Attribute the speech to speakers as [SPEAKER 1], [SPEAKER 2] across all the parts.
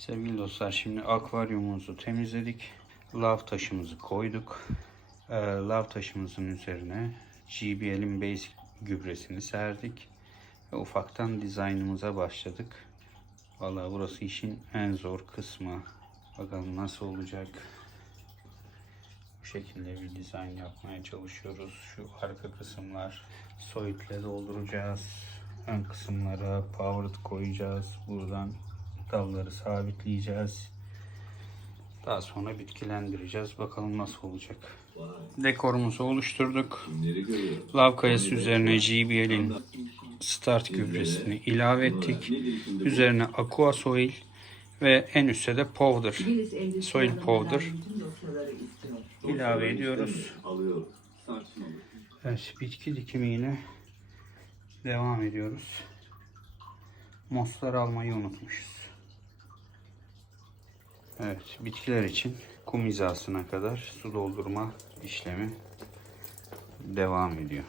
[SPEAKER 1] Sevgili dostlar şimdi akvaryumumuzu temizledik. Lav taşımızı koyduk. Ee, lav taşımızın üzerine GBL'in basic gübresini serdik. Ve ufaktan dizaynımıza başladık. Vallahi burası işin en zor kısmı. Bakalım nasıl olacak. Bu şekilde bir dizayn yapmaya çalışıyoruz. Şu arka kısımlar soitle dolduracağız. Ön kısımlara powered koyacağız. Buradan dalları sabitleyeceğiz. Daha sonra bitkilendireceğiz. Bakalım nasıl olacak. Dekorumuzu oluşturduk. Lav kayası üzerine GBL'in start gübresini ilave ettik. Üzerine aqua soil ve en üstte de powder, soil powder ilave ediyoruz. Evet, bitki dikimiyle devam ediyoruz. Moslar almayı unutmuşuz. Evet, bitkiler için kum hizasına kadar su doldurma işlemi devam ediyor.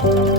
[SPEAKER 1] Fotosentez.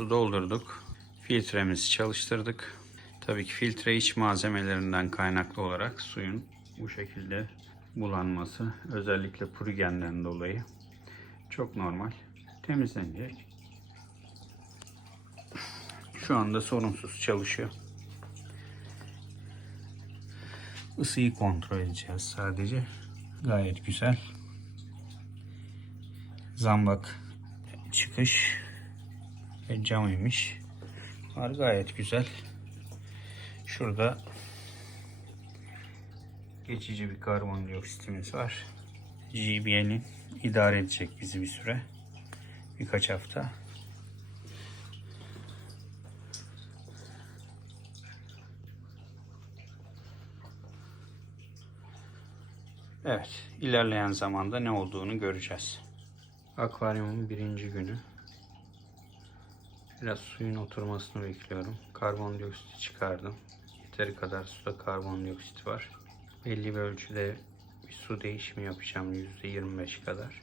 [SPEAKER 1] Suyumuzu doldurduk. Filtremizi çalıştırdık. Tabii ki filtre iç malzemelerinden kaynaklı olarak suyun bu şekilde bulanması, özellikle pürgenden dolayı çok normal. Temizlenecek. Şu anda sorunsuz çalışıyor. Isıyı kontrol edeceğiz sadece. Gayet güzel. Zambak çıkış ve cam imiş. Var gayet güzel. Şurada geçici bir karbondioksitimiz var. JBL'in idare edecek bizi bir süre. Birkaç hafta. Evet, ilerleyen zamanda ne olduğunu göreceğiz. Akvaryumun birinci günü. Biraz suyun oturmasını bekliyorum. Karbondioksiti çıkardım. Yeteri kadar suda karbondioksit var. Belli bir ölçüde bir su değişimi yapacağım. %25 kadar.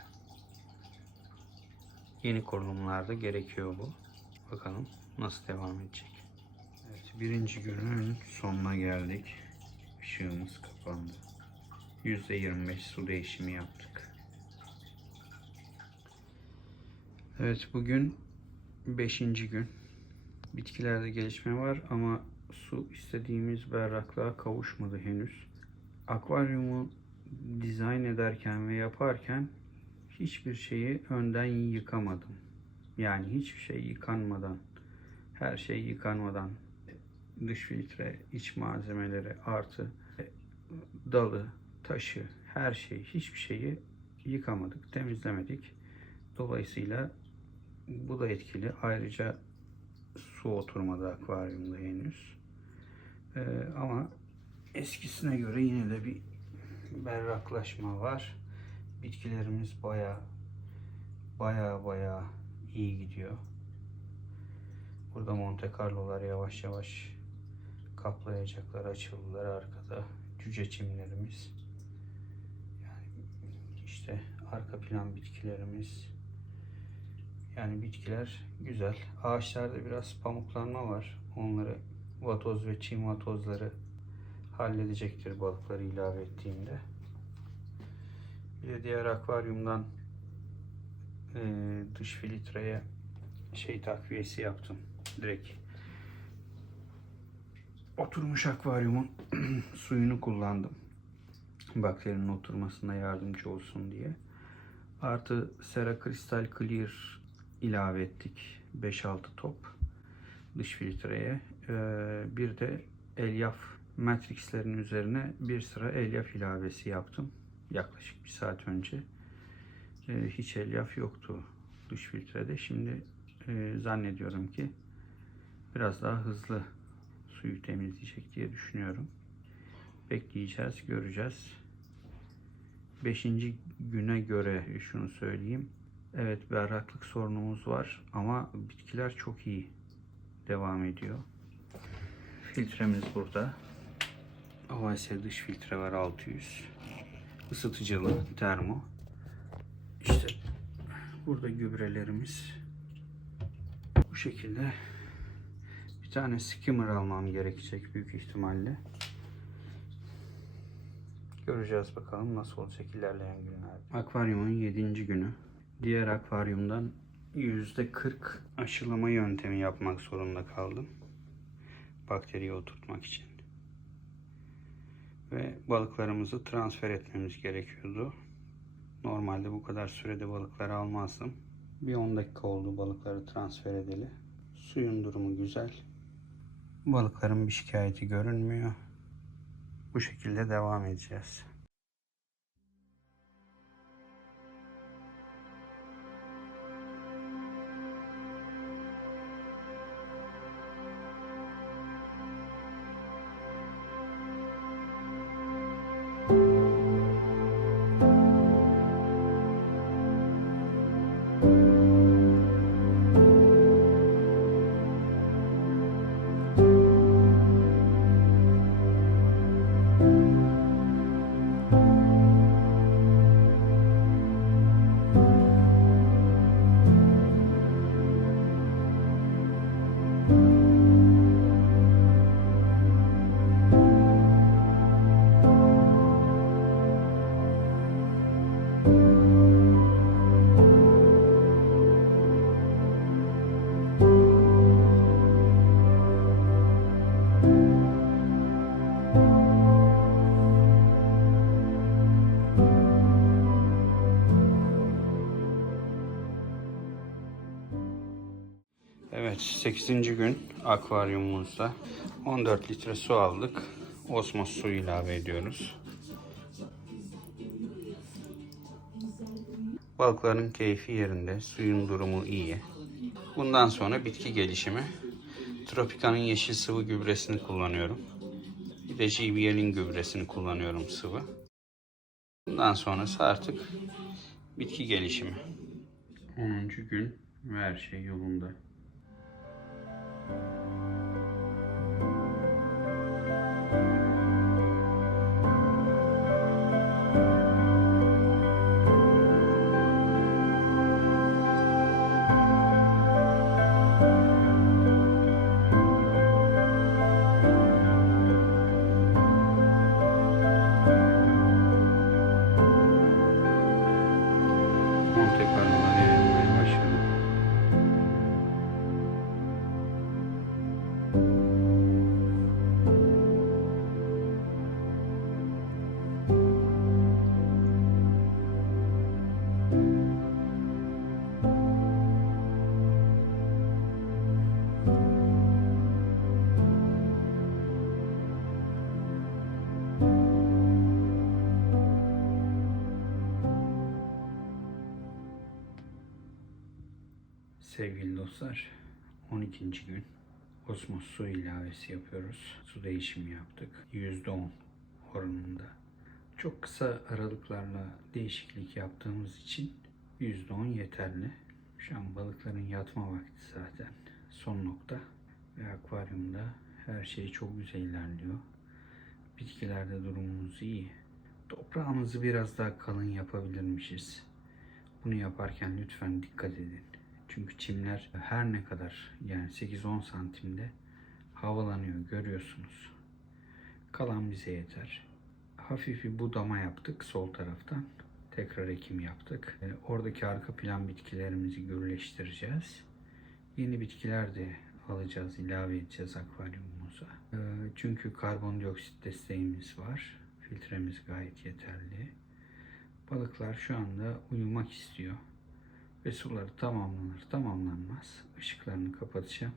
[SPEAKER 1] Yeni kurulumlarda gerekiyor bu. Bakalım nasıl devam edecek. Evet, birinci günün sonuna geldik. Işığımız kapandı. %25 su değişimi yaptık. Evet bugün 5. gün. Bitkilerde gelişme var ama su istediğimiz berraklığa kavuşmadı henüz. akvaryumu dizayn ederken ve yaparken hiçbir şeyi önden yıkamadım. Yani hiçbir şey yıkanmadan, her şey yıkanmadan dış filtre, iç malzemeleri artı dalı, taşı, her şey, hiçbir şeyi yıkamadık, temizlemedik. Dolayısıyla bu da etkili. Ayrıca su oturmadı akvaryumda henüz. Ee, ama eskisine göre yine de bir berraklaşma var. Bitkilerimiz baya baya baya iyi gidiyor. Burada Monte Carlo'lar yavaş yavaş kaplayacaklar açıldılar arkada. Cüce çimlerimiz. Yani işte arka plan bitkilerimiz. Yani bitkiler güzel. Ağaçlarda biraz pamuklanma var. Onları vatoz ve çim vatozları halledecektir balıkları ilave ettiğimde. Bir de diğer akvaryumdan e, dış filtreye şey takviyesi yaptım. Direkt oturmuş akvaryumun suyunu kullandım. Bakterinin oturmasına yardımcı olsun diye. Artı Sera Crystal Clear ilave ettik. 5-6 top dış filtreye. Ee, bir de elyaf matrixlerin üzerine bir sıra elyaf ilavesi yaptım. Yaklaşık bir saat önce. Ee, hiç elyaf yoktu dış filtrede. Şimdi e, zannediyorum ki biraz daha hızlı suyu temizleyecek diye düşünüyorum. Bekleyeceğiz, göreceğiz. Beşinci güne göre şunu söyleyeyim. Evet berraklık sorunumuz var ama bitkiler çok iyi devam ediyor. Filtremiz burada. OS dış filtre var 600. Isıtıcılı termo. İşte burada gübrelerimiz. Bu şekilde bir tane skimmer almam gerekecek büyük ihtimalle. Göreceğiz bakalım nasıl olacak ilerleyen günler. Akvaryumun 7. günü. Diğer akvaryumdan %40 aşılama yöntemi yapmak zorunda kaldım. Bakteriyi oturtmak için. Ve balıklarımızı transfer etmemiz gerekiyordu. Normalde bu kadar sürede balıkları almazdım. Bir 10 dakika oldu balıkları transfer edeli. Suyun durumu güzel. Balıkların bir şikayeti görünmüyor. Bu şekilde devam edeceğiz. 8. gün akvaryumumuzda 14 litre su aldık. Osmos su ilave ediyoruz. Balıkların keyfi yerinde, suyun durumu iyi. Bundan sonra bitki gelişimi. Tropica'nın yeşil sıvı gübresini kullanıyorum. Bir de JBL'in gübresini kullanıyorum sıvı. Bundan sonrası artık bitki gelişimi. 10. gün ve her şey yolunda. Sevgili dostlar, 12. gün osmos su ilavesi yapıyoruz. Su değişimi yaptık. %10 oranında. Çok kısa aralıklarla değişiklik yaptığımız için %10 yeterli. Şu an balıkların yatma vakti zaten. Son nokta. Ve akvaryumda her şey çok güzel ilerliyor. Bitkilerde durumumuz iyi. Toprağımızı biraz daha kalın yapabilirmişiz. Bunu yaparken lütfen dikkat edin. Çünkü çimler her ne kadar yani 8-10 santimde havalanıyor görüyorsunuz. Kalan bize yeter. Hafif bir budama yaptık sol taraftan. Tekrar ekim yaptık. E, Oradaki arka plan bitkilerimizi gürleştireceğiz. Yeni bitkiler de alacağız, ilave edeceğiz akvaryumumuza. E, Çünkü karbondioksit desteğimiz var. Filtremiz gayet yeterli. Balıklar şu anda uyumak istiyor ve suları tamamlanır tamamlanmaz ışıklarını kapatacağım.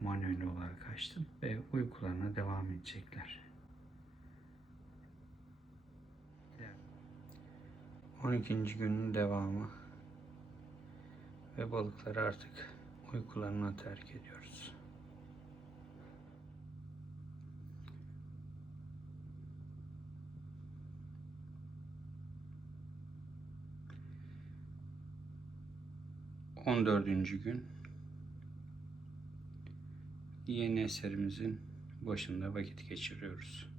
[SPEAKER 1] Manuel olarak açtım ve uykularına devam edecekler. 12. günün devamı ve balıkları artık uykularına terk ediyorum. 14. gün yeni eserimizin başında vakit geçiriyoruz.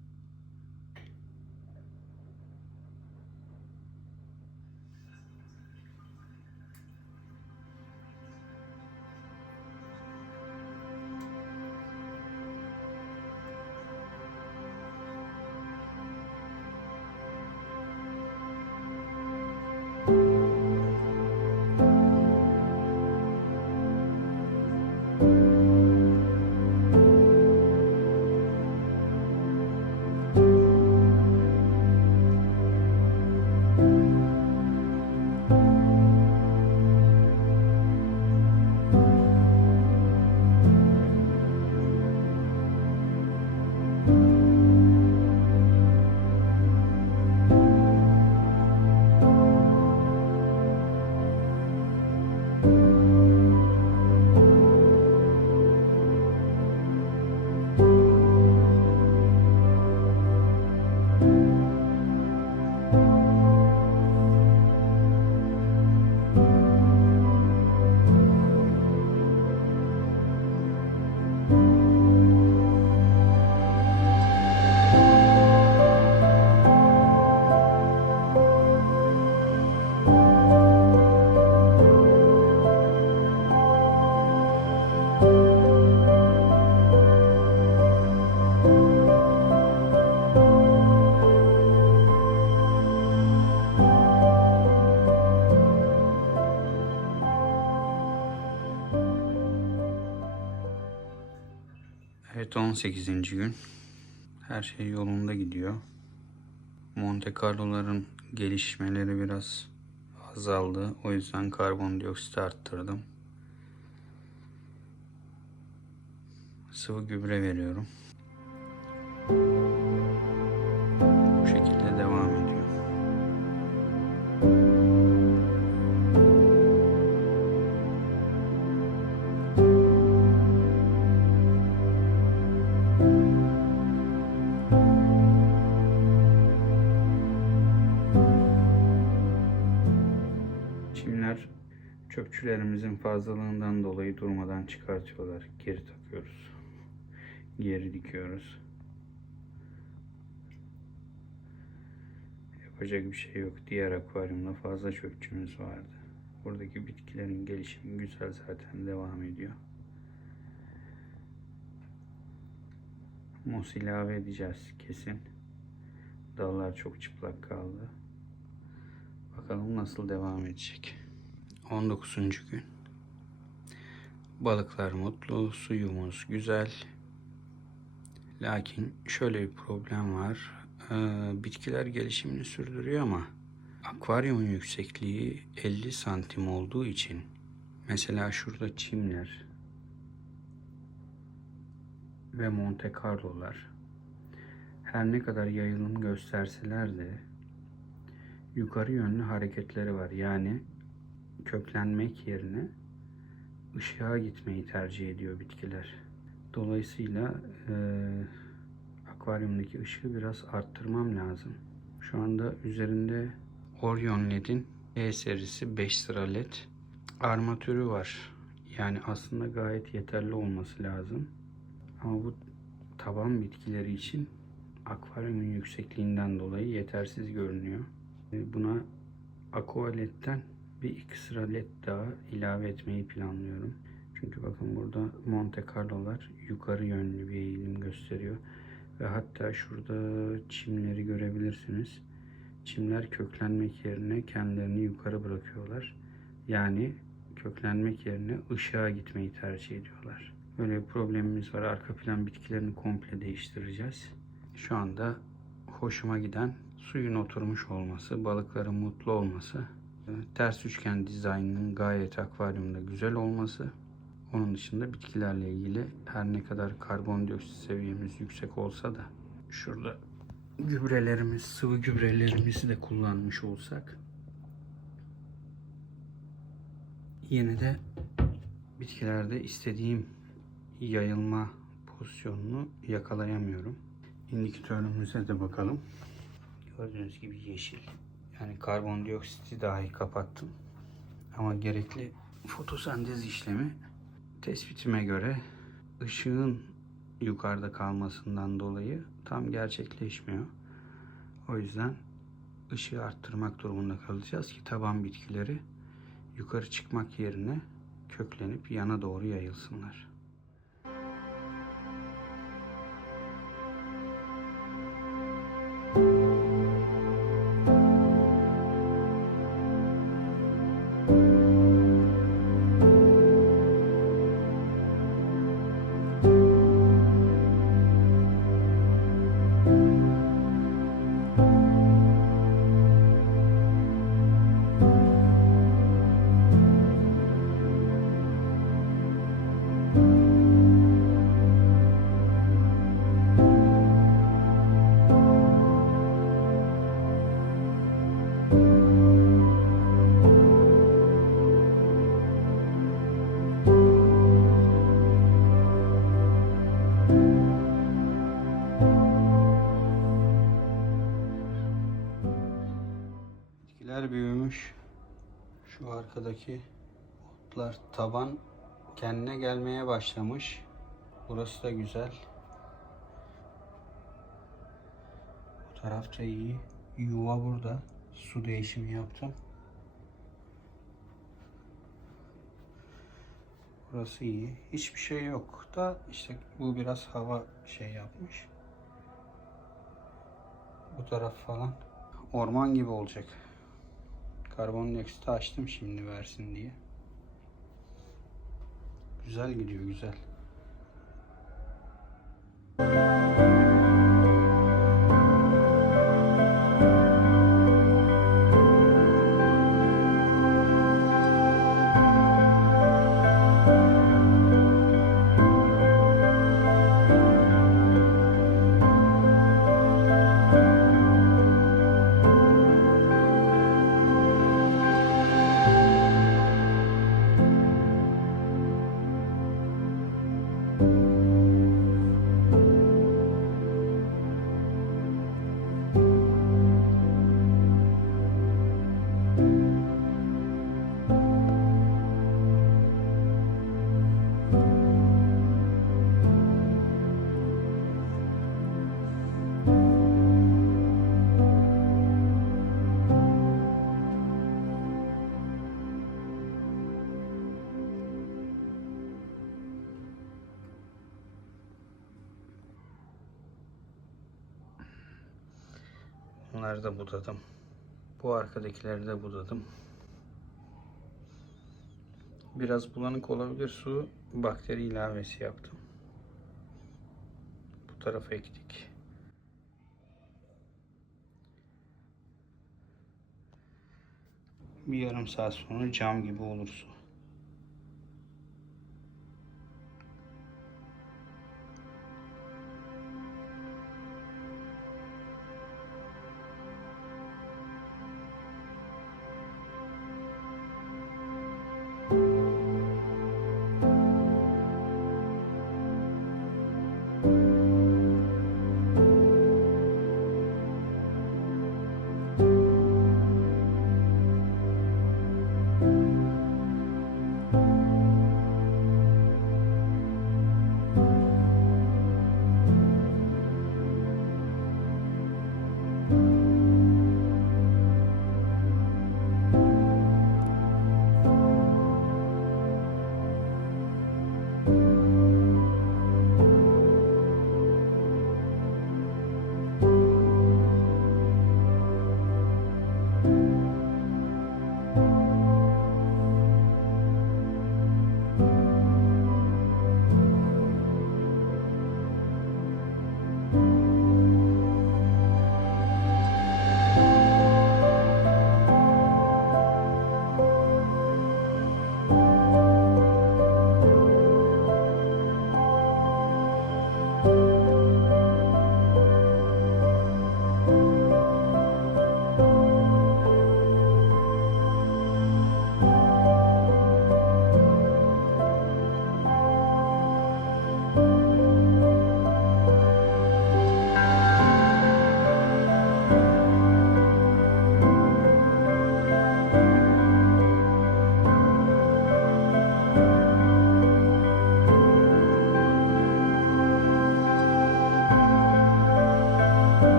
[SPEAKER 1] Evet 18. gün. Her şey yolunda gidiyor. Monte Carlo'ların gelişmeleri biraz azaldı. O yüzden karbondioksit arttırdım. Sıvı gübre veriyorum. Çöpçülerimizin fazlalığından dolayı durmadan çıkartıyorlar. Geri takıyoruz. Geri dikiyoruz. Yapacak bir şey yok. Diğer akvaryumda fazla çöpçümüz vardı. Buradaki bitkilerin gelişimi güzel zaten devam ediyor. Mos ilave edeceğiz kesin. Dallar çok çıplak kaldı. Bakalım nasıl devam edecek. 19. gün. Balıklar mutlu, suyumuz güzel. Lakin şöyle bir problem var. Ee, bitkiler gelişimini sürdürüyor ama akvaryumun yüksekliği 50 santim olduğu için mesela şurada çimler ve Monte Carlo'lar her ne kadar yayılım gösterseler de yukarı yönlü hareketleri var. Yani köklenmek yerine ışığa gitmeyi tercih ediyor bitkiler. Dolayısıyla e, akvaryumdaki ışığı biraz arttırmam lazım. Şu anda üzerinde Orion LED'in E serisi 5 sıra LED armatürü var. Yani aslında gayet yeterli olması lazım. Ama bu taban bitkileri için akvaryumun yüksekliğinden dolayı yetersiz görünüyor. E, Buna Aqua LED'den bir iki sıra led daha ilave etmeyi planlıyorum. Çünkü bakın burada Monte Carlo'lar yukarı yönlü bir eğilim gösteriyor. Ve hatta şurada çimleri görebilirsiniz. Çimler köklenmek yerine kendilerini yukarı bırakıyorlar. Yani köklenmek yerine ışığa gitmeyi tercih ediyorlar. Böyle bir problemimiz var. Arka plan bitkilerini komple değiştireceğiz. Şu anda hoşuma giden suyun oturmuş olması, balıkların mutlu olması ters üçgen dizaynının gayet akvaryumda güzel olması. Onun dışında bitkilerle ilgili her ne kadar karbondioksit seviyemiz yüksek olsa da şurada gübrelerimiz, sıvı gübrelerimizi de kullanmış olsak yine de bitkilerde istediğim yayılma pozisyonunu yakalayamıyorum. İndikatörümüze de bakalım. Gördüğünüz gibi yeşil. Yani karbondioksiti dahi kapattım. Ama gerekli fotosentez işlemi tespitime göre ışığın yukarıda kalmasından dolayı tam gerçekleşmiyor. O yüzden ışığı arttırmak durumunda kalacağız ki taban bitkileri yukarı çıkmak yerine köklenip yana doğru yayılsınlar. Bitkiler büyümüş. Şu arkadaki otlar taban kendine gelmeye başlamış. Burası da güzel. Bu taraf da iyi. Yuva burada. Su değişimi yaptım. Burası iyi. Hiçbir şey yok da işte bu biraz hava şey yapmış. Bu taraf falan orman gibi olacak. Karbondioksiti açtım şimdi versin diye. Güzel gidiyor güzel. Bunları da budadım. Bu arkadakileri de budadım. Biraz bulanık olabilir su. Bakteri ilavesi yaptım. Bu tarafa ektik. Bir yarım saat sonra cam gibi olur su.